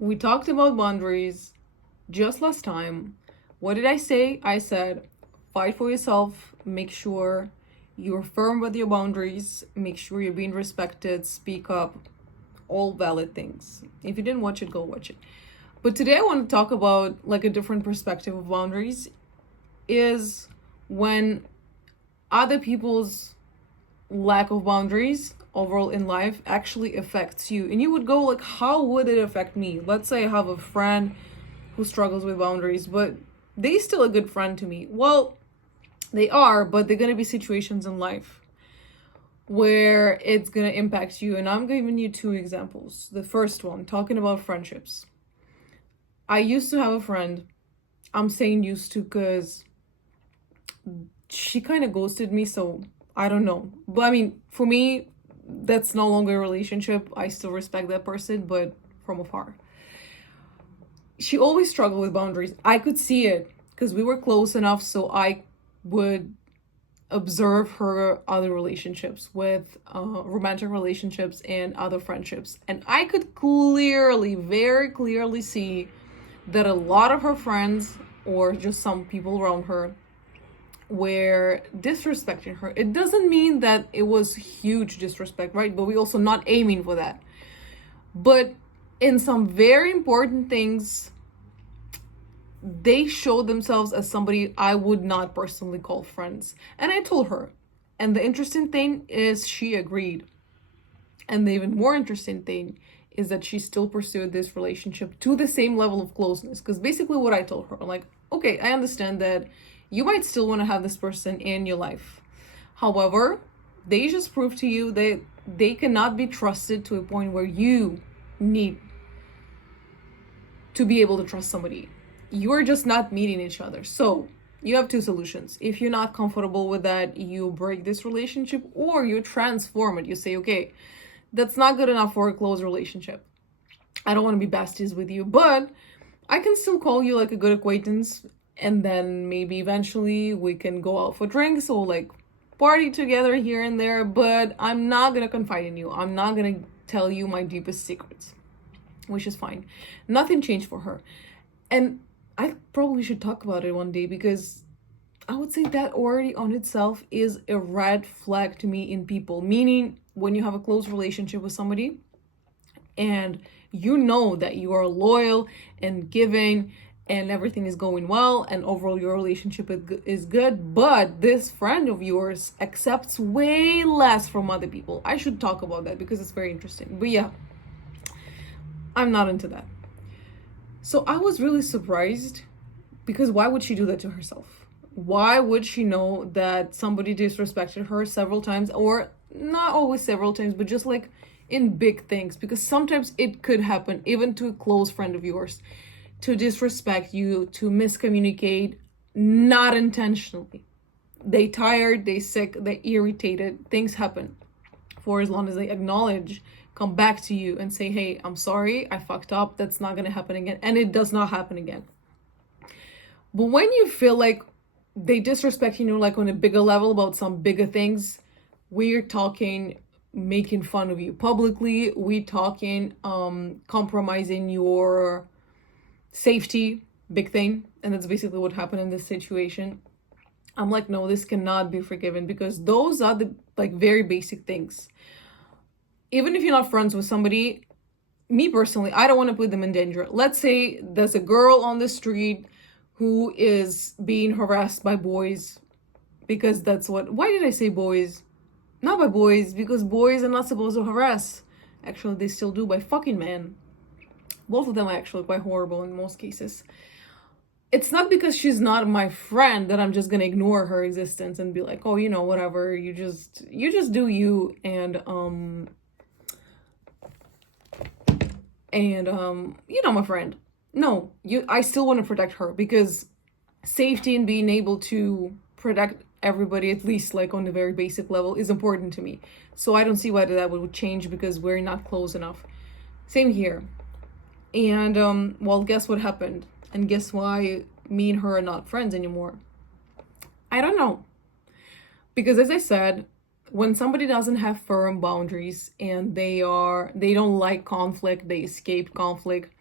We talked about boundaries just last time. What did I say? I said, fight for yourself, make sure you're firm with your boundaries, make sure you're being respected, speak up, all valid things. If you didn't watch it, go watch it. But today I want to talk about like a different perspective of boundaries is when other people's lack of boundaries overall in life actually affects you. And you would go like, how would it affect me? Let's say I have a friend who struggles with boundaries, but they still a good friend to me. Well, they are, but they're going to be situations in life where it's going to impact you. And I'm giving you two examples. The first one, talking about friendships. I used to have a friend. I'm saying used to because she kind of ghosted me, so I don't know. But I mean, for me, that's no longer a relationship. I still respect that person, but from afar. She always struggled with boundaries. I could see it because we were close enough, so I would observe her other relationships with romantic relationships and other friendships. And I could clearly, very clearly see that a lot of her friends or just some people around her were disrespecting her. It doesn't mean that it was huge disrespect, right? But we also not aiming for that. But in some very important things, they showed themselves as somebody I would not personally call friends. And I told her. And the interesting thing is she agreed. And the even more interesting thing is that she still pursued this relationship to the same level of closeness. Because basically what I told her, I'm like, okay, I understand that you might still want to have this person in your life. However, they just proved to you that they cannot be trusted to a point where you need to be able to trust somebody. You're just not meeting each other. So you have two solutions. If you're not comfortable with that, you break this relationship or you transform it. You say, okay, that's not good enough for a close relationship. I don't want to be besties with you, but I can still call you like a good acquaintance. And then maybe eventually we can go out for drinks or like party together here and there. But I'm not going to confide in you. I'm not going to tell you my deepest secrets, which is fine. Nothing changed for her. And I probably should talk about it one day because I would say that already on itself is a red flag to me in people. Meaning when you have a close relationship with somebody and you know that you are loyal and giving and everything is going well and overall your relationship is good, but this friend of yours accepts way less from other people. I should talk about that because it's very interesting. But yeah, I'm not into that. So I was really surprised because why would she do that to herself? Why would she know that somebody disrespected her several times, or not always several times, but just like in big things? Because sometimes it could happen even to a close friend of yours to disrespect you, to miscommunicate, not intentionally. They tired, they sick, they irritated, things happen. For as long as they acknowledge, come back to you and say, hey, I'm sorry, I fucked up, that's not gonna happen again. And it does not happen again. But when you feel like they disrespect you, like on a bigger level about some bigger things, we're talking making fun of you publicly, we talking compromising your safety, big thing. And that's basically what happened in this situation. I'm like, no, this cannot be forgiven because those are the like very basic things. Even if you're not friends with somebody, me personally, I don't want to put them in danger. Let's say there's a girl on the street who is being harassed by boys, because that's what, why did I say boys? Not by boys, because boys are not supposed to harass. Actually, they still do by fucking men. Both of them are actually quite horrible in most cases. It's not because she's not my friend that I'm just gonna ignore her existence and be like, oh, you know, whatever, you just do you, and you know, my friend. No, I still want to protect her because safety and being able to protect everybody, at least like on the very basic level, is important to me. So I don't see why that would change because we're not close enough. Same here. And well, guess what happened? And guess why me and her are not friends anymore? I don't know. Because as I said, when somebody doesn't have firm boundaries and they don't like conflict, they escape conflict,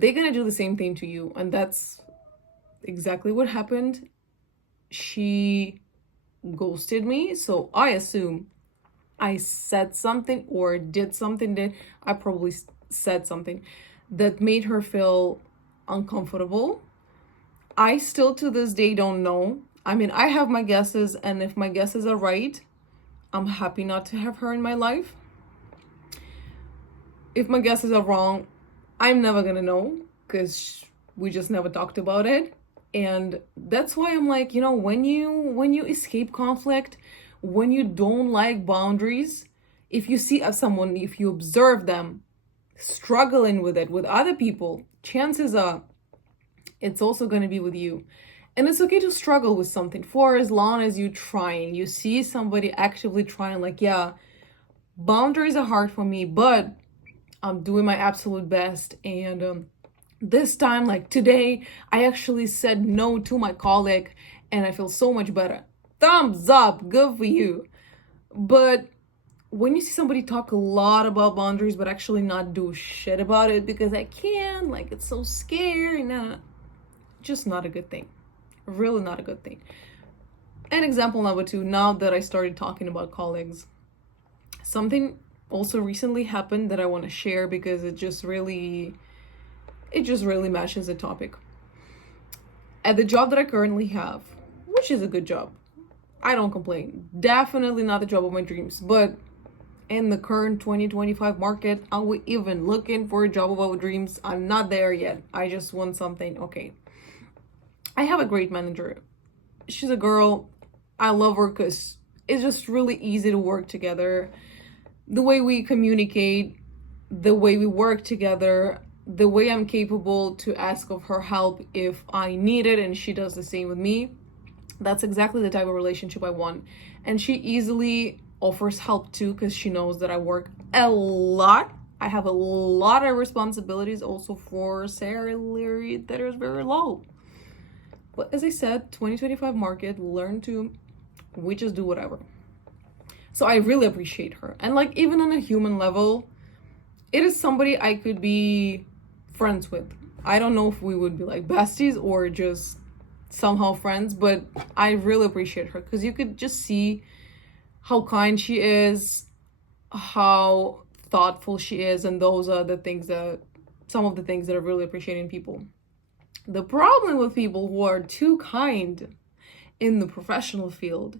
they're gonna do the same thing to you. And that's exactly what happened. She ghosted me, so I assume I said something or did something that I probably said something that made her feel uncomfortable. I still to this day don't know. I mean, I have my guesses, and if my guesses are right, I'm happy not to have her in my life. If my guesses are wrong, I'm never gonna know because we just never talked about it. And that's why I'm like, when you escape conflict, when you don't like boundaries, if you see someone, if you observe them struggling with it with other people, chances are it's also going to be with you. And it's okay to struggle with something for as long as you trying. You see somebody actively trying, like, yeah, boundaries are hard for me, but I'm doing my absolute best. And this time, like today, I actually said no to my colleague and I feel so much better. Thumbs up, good for you. But when you see somebody talk a lot about boundaries but actually not do shit about it because I can, like, it's so scary, nah, just not a good thing. Really not a good thing. And example number 2, now that I started talking about colleagues, something also recently happened that I want to share because it just really matches the topic. At the job that I currently have, which is a good job, I don't complain. Definitely not the job of my dreams, but in the current 2025 market, are we even looking for a job of our dreams? I'm not there yet. I just want something. Okay. I have a great manager. She's a girl. I love her because it's just really easy to work together. The way we communicate, the way we work together, the way I'm capable to ask of her help if I need it, and she does the same with me. That's exactly the type of relationship I want. And she easily offers help too because she knows that I work a lot. I have a lot of responsibilities also for salary that is very low. But as I said, 2025 market, we just do whatever. So I really appreciate her. And like, even on a human level, it is somebody I could be friends with. I don't know if we would be like besties or just somehow friends, but I really appreciate her because you could just see how kind she is, how thoughtful she is, and those are some of the things that I really appreciate in people. The problem with people who are too kind in the professional field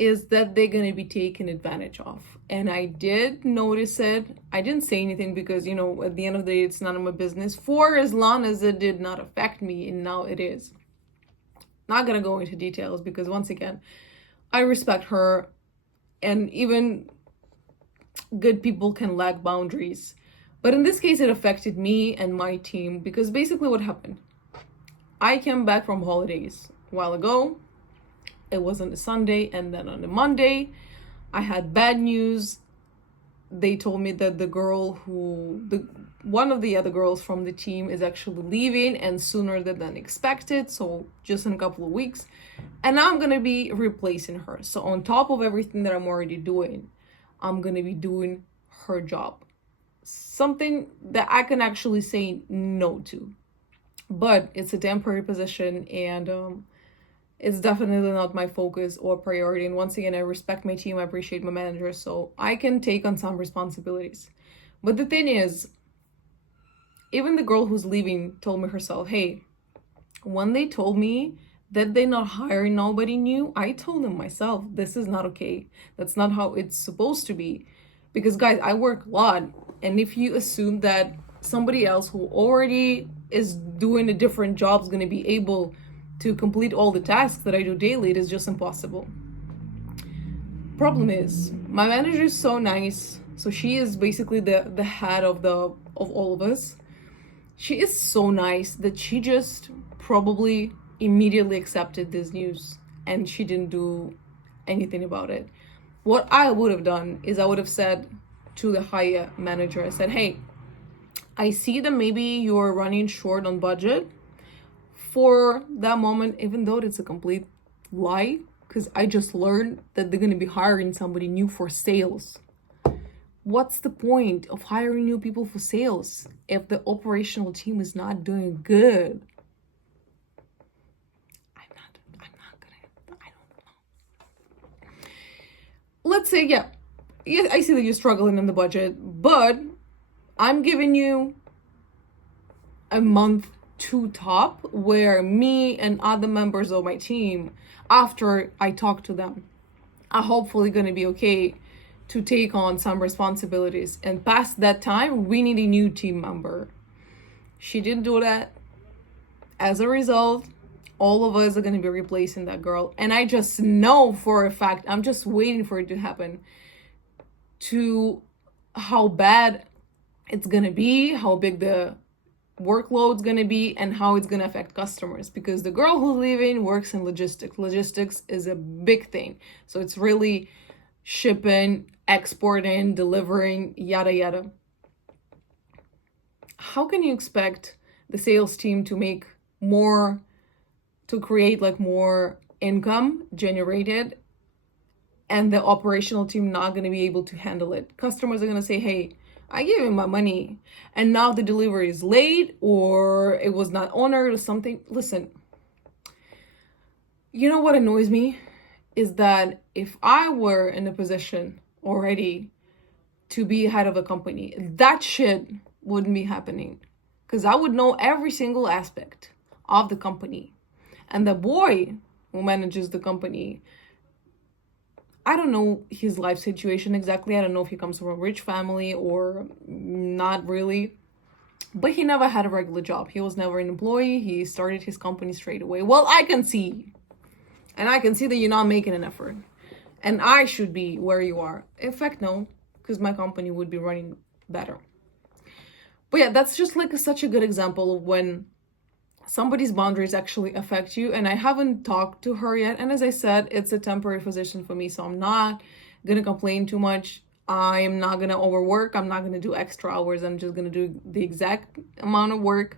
is that they're going to be taken advantage of. And I did notice it. I didn't say anything because, at the end of the day, it's none of my business for as long as it did not affect me. And now it is. Not going to go into details because, once again, I respect her. And even good people can lack boundaries. But in this case, it affected me and my team because basically what happened? I came back from holidays a while ago. It was on a Sunday, and then on a Monday, I had bad news. They told me that one of the other girls from the team is actually leaving, and sooner than expected, so just in a couple of weeks. And now I'm gonna be replacing her. So on top of everything that I'm already doing, I'm gonna be doing her job. Something that I can actually say no to. But it's a temporary position, and it's definitely not my focus or priority. And once again, I respect my team, I appreciate my manager, so I can take on some responsibilities. But the thing is, even the girl who's leaving told me herself, hey, when they told me that they're not hiring nobody new, I told them myself, this is not okay. That's not how it's supposed to be. Because guys, I work a lot. And if you assume that somebody else who already is doing a different job is going to be able to complete all the tasks that I do daily, it is just impossible. Problem is, my manager is so nice. So she is basically the head of all of us. She is so nice that she just probably immediately accepted this news and she didn't do anything about it. What I would have done is I would have said to the higher manager, I said, hey, I see that maybe you're running short on budget for that moment, even though it's a complete lie, because I just learned that they're going to be hiring somebody new for sales. What's the point of hiring new people for sales if the operational team is not doing good? I'm not gonna, I don't know. Let's say, yeah, I see that you're struggling in the budget, but I'm giving you a month to top where me and other members of my team, after I talk to them, are hopefully going to be okay to take on some responsibilities. And past that time, we need a new team member. She didn't do that. As a result, all of us are going to be replacing that girl. And I just know for a fact, I'm just waiting for it to happen, to how bad it's going to be, how big the workload's going to be, and how it's going to affect customers, because the girl who's leaving works in logistics is a big thing. So it's really shipping, exporting, delivering, yada yada. How can you expect the sales team to make more, to create like more income generated, and the operational team not going to be able to handle it? Customers are going to say, hey, I gave him my money and now the delivery is late, or it was not honored or something. Listen, you know what annoys me is that if I were in a position already to be head of a company, that shit wouldn't be happening, because I would know every single aspect of the company. And the boy who manages the company, I don't know his life situation exactly. I don't know if he comes from a rich family or not really. But he never had a regular job. He was never an employee. He started his company straight away. Well, I can see. And I can see that you're not making an effort. And I should be where you are. In fact, no, because my company would be running better. But yeah, that's just like such a good example of when somebody's boundaries actually affect you. And I haven't talked to her yet. And as I said, it's a temporary position for me. So I'm not going to complain too much. I'm not going to overwork. I'm not going to do extra hours. I'm just going to do the exact amount of work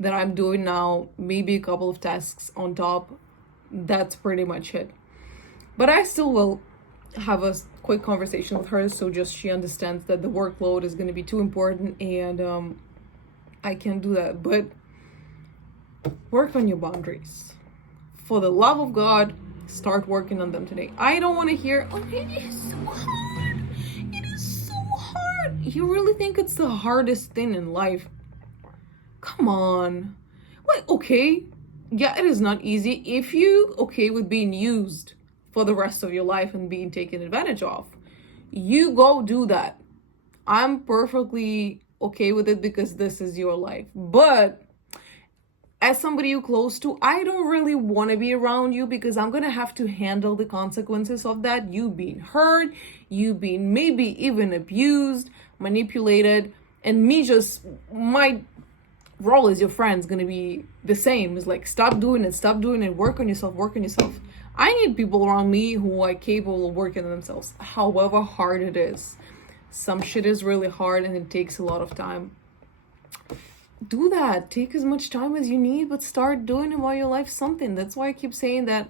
that I'm doing now. Maybe a couple of tasks on top. That's pretty much it. But I still will have a quick conversation with her, so just she understands that the workload is going to be too important, and I can't do that. But work on your boundaries. For the love of God, start working on them today. I don't want to hear, oh, it is so hard. It is so hard. You really think it's the hardest thing in life? Come on. Like, okay, yeah, it is not easy. If you okay with being used for the rest of your life and being taken advantage of, you go do that. I'm perfectly okay with it because this is your life. But as somebody you're close to, I don't really want to be around you, because I'm going to have to handle the consequences of that. You being hurt, you being maybe even abused, manipulated, and me just, my role as your friend is going to be the same. It's like, stop doing it, work on yourself. I need people around me who are capable of working on themselves, however hard it is. Some shit is really hard and it takes a lot of time. Do that. Take as much time as you need, but start doing it while your life's something. That's why I keep saying that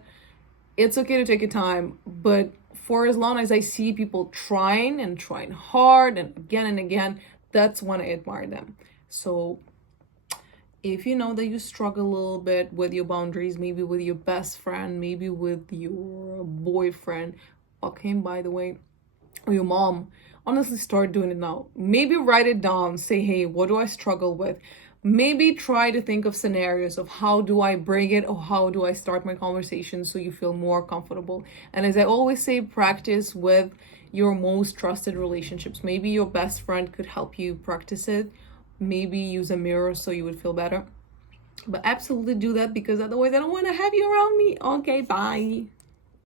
it's okay to take your time, but for as long as I see people trying hard and again, that's when I admire them. So if you know that you struggle a little bit with your boundaries, maybe with your best friend, maybe with your boyfriend, fuck him, by the way, or your mom, honestly start doing it now. Maybe write it down. Say, hey, what do I struggle with? Maybe try to think of scenarios of how do I bring it, or how do I start my conversation so you feel more comfortable. And as I always say, practice with your most trusted relationships. Maybe your best friend could help you practice it. Maybe use a mirror so you would feel better. But absolutely do that, because otherwise I don't want to have you around me. Okay, bye.